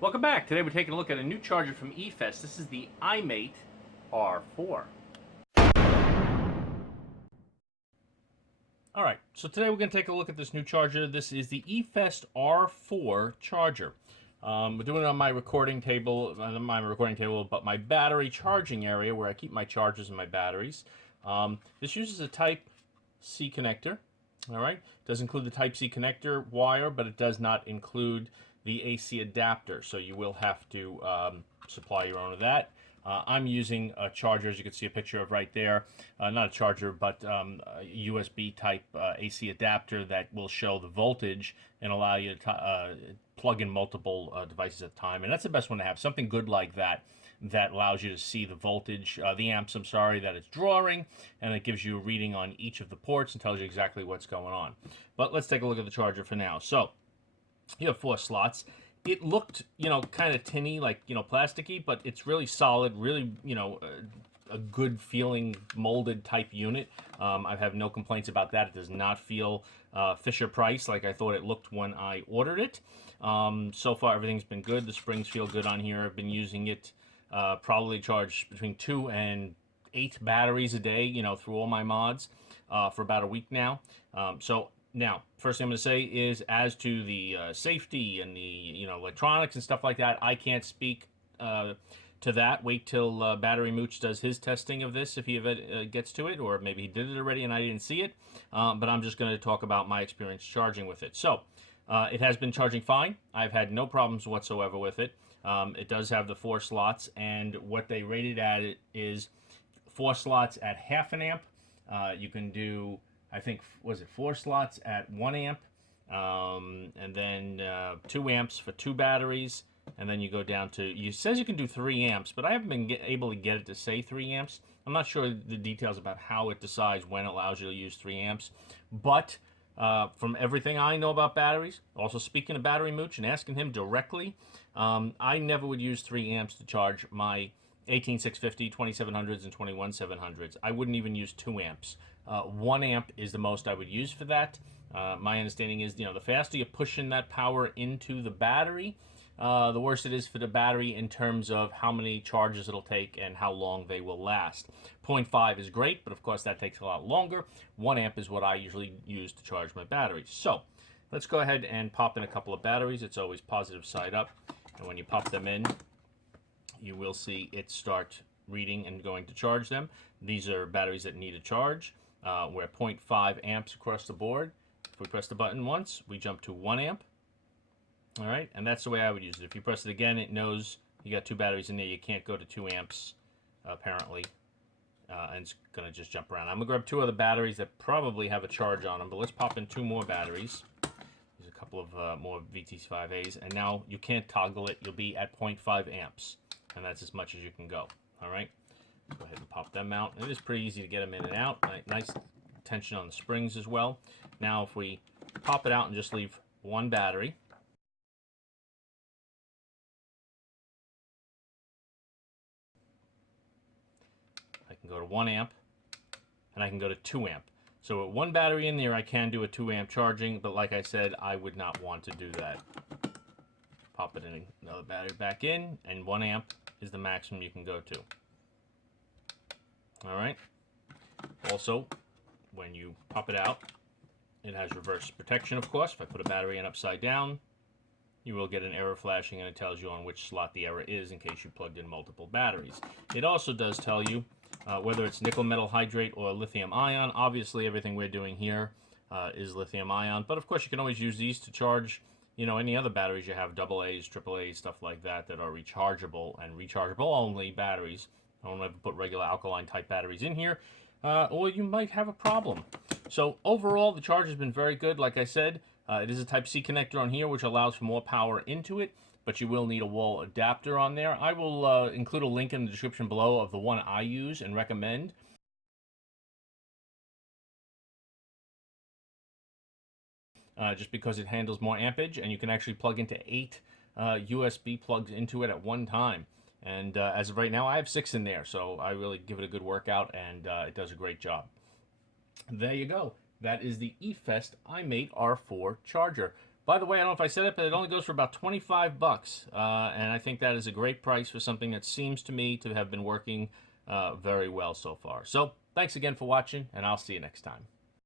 Welcome back. Today we're taking a look at a new charger from EFEST. This is the iMate R4. Alright, so today we're going to take a look at this new charger. This is the EFEST R4 charger. We're doing it on my recording table, but my battery charging area where I keep my chargers and my batteries. This uses a Type-C connector. Alright, does include the Type-C connector wire, but it does not include the AC adapter, so you will have to supply your own of that. I'm using a charger, as you can see a picture of right there. Not a charger, but a USB type AC adapter that will show the voltage and allow you to plug in multiple devices at a time. And that's the best one to have, something good like that, that allows you to see the voltage, the amps, I'm sorry, that it's drawing, and it gives you a reading on each of the ports and tells you exactly what's going on. But let's take a look at the charger for now. So you have 4 slots. It looked, kind of tinny, like, plasticky, but it's really solid, really, a good feeling molded type unit. I have no complaints about that. It does not feel Fisher Price like I thought it looked when I ordered it. So far, everything's been good. The springs feel good on here. I've been using it, probably charge between 2 and 8 batteries a day, through all my mods for about a week now. Now, first thing I'm going to say is, as to the safety and the electronics and stuff like that, I can't speak to that. Wait till Battery Mooch does his testing of this, if he ever gets to it, or maybe he did it already and I didn't see it. But I'm just going to talk about my experience charging with it. So, it has been charging fine. I've had no problems whatsoever with it. It does have the 4 slots, and what they rated at it is 4 slots at half an amp. You can do, I think, was it 4 slots at 1 amp, and then 2 amps for 2 batteries, and then you go down to, it says you can do 3 amps, but I haven't been able to get it to say 3 amps. I'm not sure the details about how it decides when it allows you to use 3 amps, but from everything I know about batteries, also speaking to Battery Mooch and asking him directly, I never would use 3 amps to charge my 18650, 2700s, and 21700s. I wouldn't even use 2 amps. 1 amp is the most I would use for that. My understanding is, the faster you're pushing that power into the battery, the worse it is for the battery in terms of how many charges it'll take and how long they will last. 0.5 is great, but of course that takes a lot longer. 1 amp is what I usually use to charge my batteries. So let's go ahead and pop in a couple of batteries. It's always positive side up, and when you pop them in, you will see it start reading and going to charge them. These are batteries that need a charge. We're at 0.5 amps across the board. If we press the button once, we jump to 1 amp. All right, and that's the way I would use it. If you press it again, it knows you got 2 batteries in there. You can't go to 2 amps, apparently, and it's going to just jump around. I'm going to grab 2 other batteries that probably have a charge on them, but let's pop in 2 more batteries. There's a couple of more VT5As, and now you can't toggle it. You'll be at 0.5 amps, and that's as much as you can go. All right, go ahead and pop them out. It is pretty easy to get them in and out. Nice tension on the springs as well. Now, if we pop it out and just leave 1 battery, I can go to 1 amp, and I can go to 2 amp. So with 1 battery in there, I can do a 2 amp charging, but like I said, I would not want to do that. Pop it in, another battery back in, and 1 amp is the maximum you can go to. All right. Also, when you pop it out, it has reverse protection, of course. If I put a battery in upside down, you will get an error flashing, and it tells you on which slot the error is in case you plugged in multiple batteries. It also does tell you whether it's nickel metal hydrate or lithium ion. Obviously, everything we're doing here is lithium ion, but of course you can always use these to charge any other batteries you have, AA's, AAA's, stuff like that, that are rechargeable and rechargeable only batteries. I don't ever put regular alkaline type batteries in here, or you might have a problem. So overall, the charge has been very good. Like I said, it is a Type-C connector on here, which allows for more power into it, but you will need a wall adapter on there. I will include a link in the description below of the one I use and recommend. Just because it handles more ampage, and you can actually plug into 8 USB plugs into it at one time. And as of right now, I have 6 in there, so I really give it a good workout, and it does a great job. There you go. That is the EFEST iMate R4 charger. By the way, I don't know if I said it, but it only goes for about 25 bucks. And I think that is a great price for something that seems to me to have been working very well so far. So thanks again for watching, and I'll see you next time.